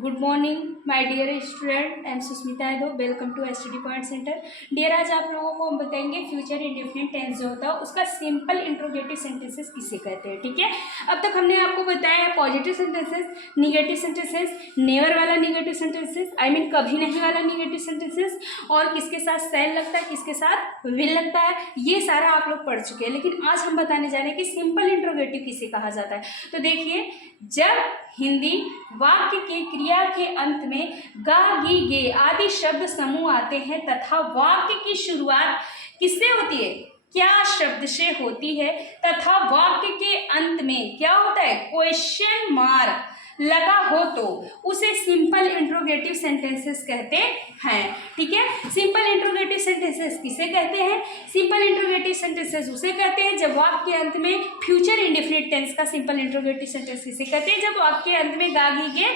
Good morning my dear student, I am Susmita Yadav. Welcome to study point centre. Dear, आज आप लोगों को हम बताएंगे फ्यूचर इंडेफिनिट टेंस जो होता है उसका सिंपल इंट्रोगेटिव सेंटेंसेस किसे कहते हैं। ठीक है, अब तक हमने आपको बताया है positive sentences, negative sentences, never वाला निगेटिव सेंटेंसेस, आई मीन कभी नहीं वाला निगेटिव सेंटेंसेस, और किसके साथ सेल लगता है, किसके साथ विल लगता है, ये सारा आप लोग पढ़ चुके हैं। लेकिन आज हम बताने जा रहे हैं कि सिंपल इंट्रोगेटिव किसे कहा जाता है। तो देखिए, जब हिंदी वाक्य के क्रिया के अंत में गा गी गे आदि शब्द समूह आते हैं तथा वाक्य की शुरुआत किससे होती है, क्या शब्द से होती है, तथा वाक्य के अंत में क्या होता है, क्वेश्चन मार्क लगा हो, तो उसे सिंपल इंट्रोगेटिव सेंटेंसेस कहते हैं। ठीक है, सिंपल इंट्रोगेटिव सेंटेंसेस किसे कहते हैं? सिंपल इंट्रोगेटिव सेंटेंसेस उसे कहते हैं जब वाक्य के अंत में फ्यूचर इंडेफिनिट टेंस का सिंपल इंट्रोगेटिव सेंटेंस किसे कहते हैं, जब वाक्य के अंत में गा गी गे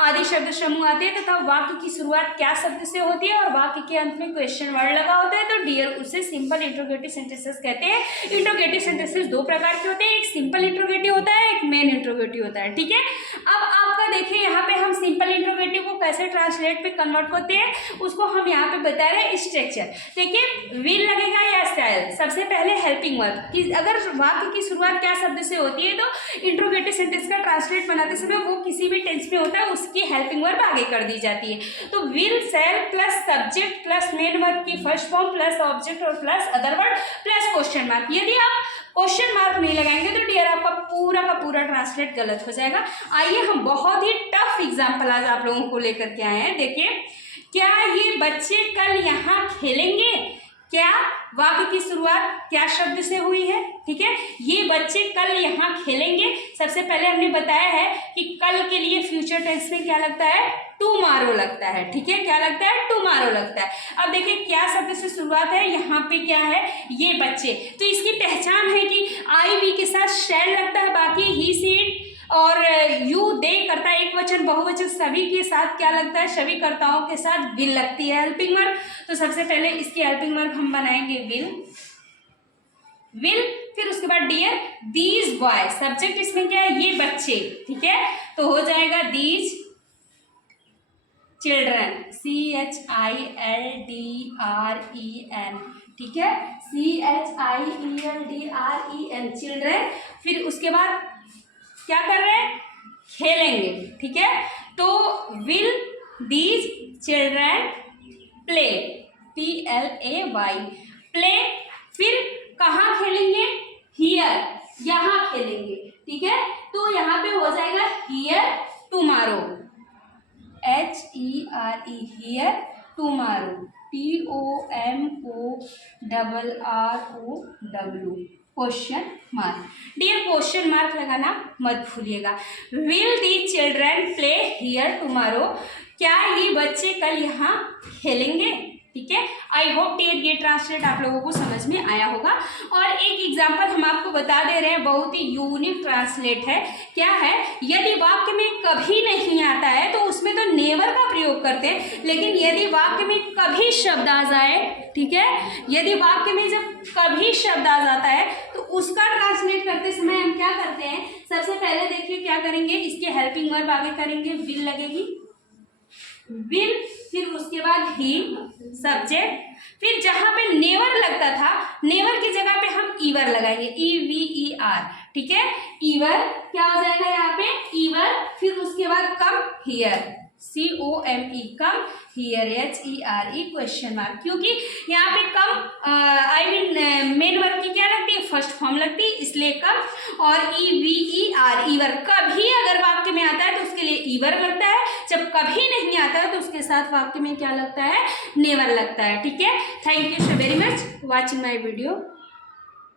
आदि शब्द समूह आते हैं तथा वाक्य की शुरुआत क्या शब्द से होती है और वाक्य के अंत में क्वेश्चन वर्ड लगा होता है, तो डियर उसे सिंपल इंट्रोगेटिव सेंटेंसेस कहते हैं। इंट्रोगेटिव सेंटेंसेस दो प्रकार के होते हैं, एक सिंपल इंट्रोगेटिव होता है, एक मेन इंट्रोगेटिव होता है। ठीक है, अब आपका देखिए यहाँ पे हम सिंपल इंट्रोगेटिव को कैसे ट्रांसलेट पे कन्वर्ट करते हैं उसको हम यहाँ पे बता रहे हैं स्ट्रक्चर। देखिए, विल लगेगा या स्टाइल, सबसे पहले हेल्पिंग वर्ब कि अगर वाक्य की शुरुआत क्या शब्द से होती है तो इंट्रोगेटिव सेंटेंस का ट्रांसलेट बनाते समय वो किसी भी टेंस में होता है उसकी हेल्पिंग वर्ब आगे कर दी जाती है। तो will shell plus subject plus main verb की फर्स्ट फॉर्म प्लस ऑब्जेक्ट और plus other word plus question mark. यदि आप क्वेश्चन मार्क नहीं लगाएंगे तो डियर आपका पूरा का पूरा ट्रांसलेट गलत हो जाएगा। आइए हम बहुत ही टफ एग्जाम्पल आज आप लोगों को लेकर के आए हैं। देखिए, क्या ये बच्चे कल यहाँ खेलेंगे, क्या वाक्य की शुरुआत क्या शब्द से हुई है। ठीक है, ये बच्चे कल यहाँ खेलेंगे, सबसे पहले हमने बताया है कि कल के लिए फ्यूचर टेंस में क्या लगता है, टुमारो लगता है। ठीक है, क्या लगता है, टुमारो लगता है। अब देखिए क्या शब्द से शुरुआत है, यहाँ पे क्या है, ये बच्चे, तो इसकी पहचान है कि आई वी के साथ शैल लगता है, बाकी ही सी इट और यू दे करता है, एक वचन बहुवचन सभी के साथ क्या लगता है, सभी कर्ताओं के साथ विल लगती है हेल्पिंग वर्ब। तो सबसे पहले इसकी हेल्पिंग वर्ब हम बनाएंगे विल, फिर उसके बाद डियर दीज बॉय, सब्जेक्ट इसमें क्या है, ये बच्चे। ठीक है, तो हो जाएगा दीज चिल्ड्रन, CHILDREN। ठीक है, CHILDREN चिल्ड्रन। फिर उसके बाद क्या कर रहे हैं, खेलेंगे। ठीक है, तो will these children play, PLAY play, फिर कहाँ खेलेंगे, हियर, यहाँ खेलेंगे। ठीक है, तो यहाँ पे हो जाएगा here tomorrow, HERE here tomorrow, TOMORROW question mark. Dear question mark लगाना मत भूलिएगा। Will the children play here tomorrow, क्या ये बच्चे कल यहाँ खेलेंगे। ठीक है, आई होप डियर ये ट्रांसलेट आप लोगों को समझ में आया होगा। और एक एग्जाम्पल हम आपको बता दे रहे हैं, बहुत ही यूनिक ट्रांसलेट है। क्या है, यदि वाक्य में कभी नहीं आता है तो उसमें तो नेवर का प्रयोग करते हैं, लेकिन यदि वाक्य में कभी शब्द आ जाए, ठीक है, यदि वाक्य में जब कभी शब्द आ जाता है तो उसका ट्रांसलेट करते समय हम क्या करते हैं, सबसे पहले देखिए क्या करेंगे, इसके हेल्पिंग वर्ब आगे करेंगे, विल लगेगी, विल, फिर उसके बाद ही सब्जेक्ट, फिर जहां पे नेवर लगता था नेवर की जगह पे हम ईवर लगाएंगे, EVER। ठीक है, ईवर क्या हो जाएगा यहाँ पे, ईवर, फिर उसके बाद come here, COME come here, HERE question mark, क्योंकि यहाँ पे कम आई मीन मेन वर्ब की क्या लगती है, फर्स्ट फॉर्म लगती है, इसलिए कम, और EVER ईवर, कभी अगर वाक्य में आता है तो उसके लिए ईवर लगता है, जब कभी नहीं आता है तो उसके साथ वाक्य में क्या लगता है, नेवर लगता है। ठीक है, thank you so very much watching my video.